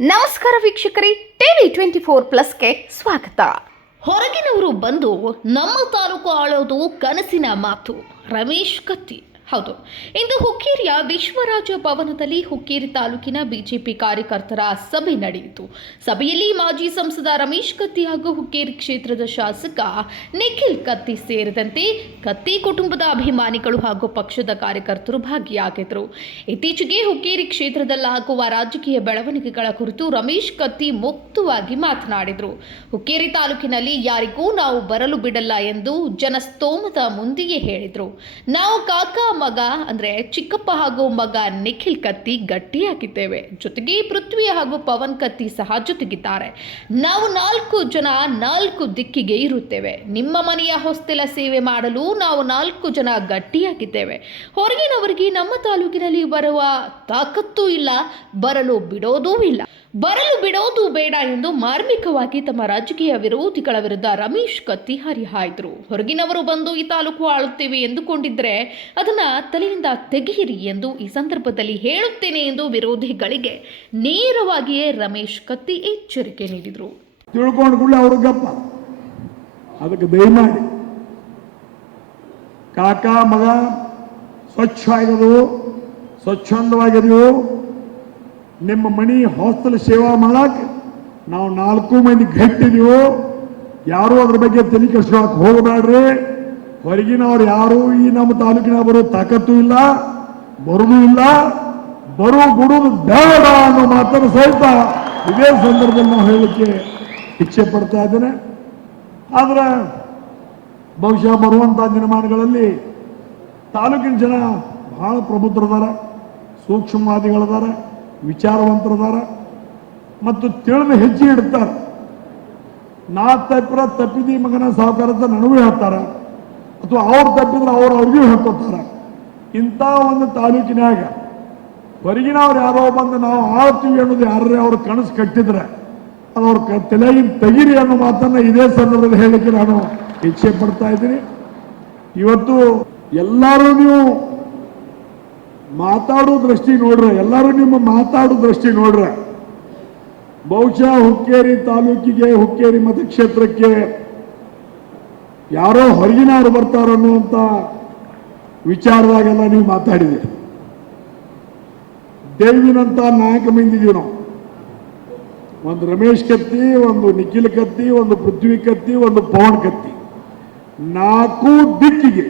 ನಮಸ್ಕಾರ ವೀಕ್ಷಕರೇ, TV24+ಗೆ ಸ್ವಾಗತ. ಹೊರಗಿನವರು ಬಂದು ನಮ್ಮ ತಾಲೂಕು ಆಳೋದು ಕನಸಿನ ಮಾತು. ರಮೇಶ್ ಕತ್ತಿ. ಹೌದು, ಇಂದು ಹುಕ್ಕೇರಿಯ ವಿಶ್ವರಾಜ ಭವನದಲ್ಲಿ ಹುಕ್ಕೇರಿ ತಾಲೂಕಿನ ಬಿಜೆಪಿ ಕಾರ್ಯಕರ್ತರ ಸಭೆ ನಡೆಯಿತು. ಸಭೆಯಲ್ಲಿ ಮಾಜಿ ಸಂಸದ ರಮೇಶ್ ಕತ್ತಿ ಹಾಗೂ ಹುಕ್ಕೇರಿ ಕ್ಷೇತ್ರದ ಶಾಸಕ ನಿಖಿಲ್ ಕತ್ತಿ ಸೇರಿದಂತೆ ಕತ್ತಿ ಕುಟುಂಬದ ಅಭಿಮಾನಿಗಳು ಹಾಗೂ ಪಕ್ಷದ ಕಾರ್ಯಕರ್ತರು ಭಾಗಿಯಾಗಿದ್ದರು. ಇತ್ತೀಚೆಗೆ ಹುಕ್ಕೇರಿ ಕ್ಷೇತ್ರದಲ್ಲಾಗುವ ರಾಜಕೀಯ ಬೆಳವಣಿಗೆಗಳ ಕುರಿತು ರಮೇಶ್ ಕತ್ತಿ ಮುಕ್ತವಾಗಿ ಮಾತನಾಡಿದರು. ಹುಕ್ಕೇರಿ ತಾಲೂಕಿನಲ್ಲಿ ಯಾರಿಗೂ ನಾವು ಬರಲು ಬಿಡಲ್ಲ ಎಂದು ಜನಸ್ತೋಮದ ಮುಂದೆಯೇ ಹೇಳಿದರು. ನಾವು ಕಾಕ ಮಗ ಅಂದ್ರೆ ಚಿಕ್ಕಪ್ಪ ಹಾಗೂ ಮಗ ನಿಖಿಲ್ ಕತ್ತಿ ಗಟ್ಟಿಯಾಗಿದ್ದೇವೆ. ಜೊತೆಗೆ ಪೃಥ್ವಿ ಹಾಗೂ ಪವನ್ ಕತ್ತಿ ಸಹ ಜೊತೆಗಿದ್ದಾರೆ. ನಾವು 4 ಜನ 4 ದಿಕ್ಕಿಗೆ ಇರುತ್ತೇವೆ. ನಿಮ್ಮ ಮನೆಯ ಹೊಸ್ತಿಲ ಸೇವೆ ಮಾಡಲು ನಾವು 4 ಜನ ಗಟ್ಟಿಯಾಗಿದ್ದೇವೆ. ಹೊರಗಿನವರಿಗೆ ನಮ್ಮ ತಾಲೂಕಿನಲ್ಲಿ ಬರುವ ತಾಕತ್ತೂ ಇಲ್ಲ, ಬರಲು ಬಿಡೋದೂ ಇಲ್ಲ. ಬರಲು ಬಿಡೋದು ಬೇಡ ಎಂದು ಮಾರ್ಮಿಕವಾಗಿ ತಮ್ಮ ರಾಜಕೀಯ ವಿರೋಧಿಗಳ ವಿರುದ್ಧ ರಮೇಶ್ ಕತ್ತಿ ಹರಿಹಾಯ್ದರು. ಹೊರಗಿನವರು ಬಂದು ಈ ತಾಲೂಕು ಆಳುತ್ತೇವೆ ಎಂದುಕೊಂಡಿದ್ರೆ ಅದನ್ನ ತಲೆಯಿಂದ ತೆಗೆಯಿರಿ ಎಂದು ಈ ಸಂದರ್ಭದಲ್ಲಿ ಹೇಳುತ್ತೇನೆ ಎಂದು ವಿರೋಧಿಗಳಿಗೆ ನೇರವಾಗಿಯೇ ರಮೇಶ್ ಕತ್ತಿ ಎಚ್ಚರಿಕೆ ನೀಡಿದರು. ತಿಳ್ಕೊಂಡು ಕೂಡ ಅವರು ಗಪ್ಪ, ಅದಕ್ಕೆ ದಯಮಾಡಿ ಕಾಕ ಮಗ ಸ್ವಚ್ಛಂದವಾಗಿದೆವು. ನಿಮ್ಮ ಮನಿ ಹಾಸ್ಟೆಲ್ ಸೇವಾ ಮಾಡಕ್ ನಾವು 4 ಮಂದಿ ಗಟ್ಟಿದೀವು. ಯಾರು ಅದ್ರ ಬಗ್ಗೆ ತಲೆ ಕೆಡಿಸ್ಕೊಳಕ್ ಹೋಗಬೇಡ್ರಿ. ಹೊರಗಿನವ್ರು ಯಾರು ಈ ನಮ್ಮ ತಾಲೂಕಿನ ಬರೋ ತಾಕತ್ತು ಇಲ್ಲ, ಬರುದು ಇಲ್ಲ, ಬಿಡುದು ಬೇಡ ಅನ್ನೋ ಮಾತನ್ನು ಸಹಿತ ಇದೇ ಸಂದರ್ಭದಲ್ಲಿ ನಾವು ಹೇಳಲಿಕ್ಕೆ ಇಚ್ಛೆ ಪಡ್ತಾ ಇದ್ದೇನೆ. ಆದ್ರೆ ಬಹುಶಃ ಬರುವಂತ ದಿನಮಾನಗಳಲ್ಲಿ ತಾಲೂಕಿನ ಜನ ಬಹಳ ಪ್ರಬುದ್ಧರದಾರ, ಸೂಕ್ಷ್ಮವಾದಿಗಳದಾರ, ವಿಚಾರವಂತರದಾರ ಮತ್ತು ತಿಳಿದು ಹೆಜ್ಜೆ ಇಡ್ತಾರೆ. ನಾ ತಪ್ಪಿದಿ ಮಗನ ಸಾಹುಕಾರದ ನನಗೂ ಹೇಳ್ತಾರ, ಅಥವಾ ಅವ್ರು ತಪ್ಪಿದ್ರೆ ಅವ್ರಿಗೂ ಹೇಳ್ಕೊತಾರ. ಇಂಥ ಒಂದು ತಾಲೂಕಿನಾಗ ಹೊರಗಿನವ್ರು ಯಾರೋ ಬಂದು ನಾವು ಆಳ್ತೀವಿ ಅನ್ನೋದು ಯಾರೇ ಅವ್ರ ಕನಸು ಕಟ್ಟಿದ್ರೆ ಅದು ಅವ್ರ ತಲೆಗಿನ ತೆಗಿರಿ ಅನ್ನೋ ಮಾತನ್ನ ಇದೇ ಸಂದರ್ಭದಲ್ಲಿ ಹೇಳಲಿಕ್ಕೆ ನಾನು ಇಚ್ಛೆ ಪಡ್ತಾ ಇದ್ದೀನಿ. ಇವತ್ತು ಎಲ್ಲರೂ ನೀವು ಮಾತಾಡೋ ದೃಷ್ಟಿ ನೋಡ್ರೆ, ಎಲ್ಲರೂ ನಿಮ್ಮ ಮಾತಾಡೋ ದೃಷ್ಟಿ ನೋಡ್ರೆ ಬಹುಶಃ ಹುಕ್ಕೇರಿ ತಾಲೂಕಿಗೆ, ಹುಕ್ಕೇರಿ ಮತಕ್ಷೇತ್ರಕ್ಕೆ ಯಾರೋ ಹೊರಗಿನವರು ಬರ್ತಾರ ಅನ್ನುವಂತ ವಿಚಾರದಾಗೆಲ್ಲ ನೀವು ಮಾತಾಡಿದ್ದೀರಿ. ದೇವಿನಂತ ನಾಯಕ ಮಂದಿದೀವಿ ನಾವು. ಒಂದು ರಮೇಶ್ ಕತ್ತಿ, ಒಂದು ನಿಖಿಲ್ ಕತ್ತಿ, ಒಂದು ಪೃಥ್ವಿ ಕತ್ತಿ, ಒಂದು ಪವನ್ ಕತ್ತಿ, 4 ದಿಕ್ಕಿಗೆ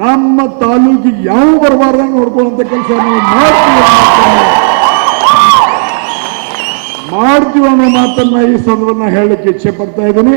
ನಮ್ಮ ತಾಲೂಕಿಗೆ ಯಾವ ಬರಬಾರ್ದಂಗೆ ನೋಡ್ಕೊಳ್ಳುವಂತ ಕೆಲಸ ನಾವು ಮಾಡ್ತೀವಿ ಅನ್ನೋ ಮಾತನ್ನ ಈ ಸಂದರ್ಭದಲ್ಲಿ ಹೇಳಲಿಕ್ಕೆ ಇಚ್ಛೆ ಪಡ್ತಾ ಇದ್ದೀನಿ.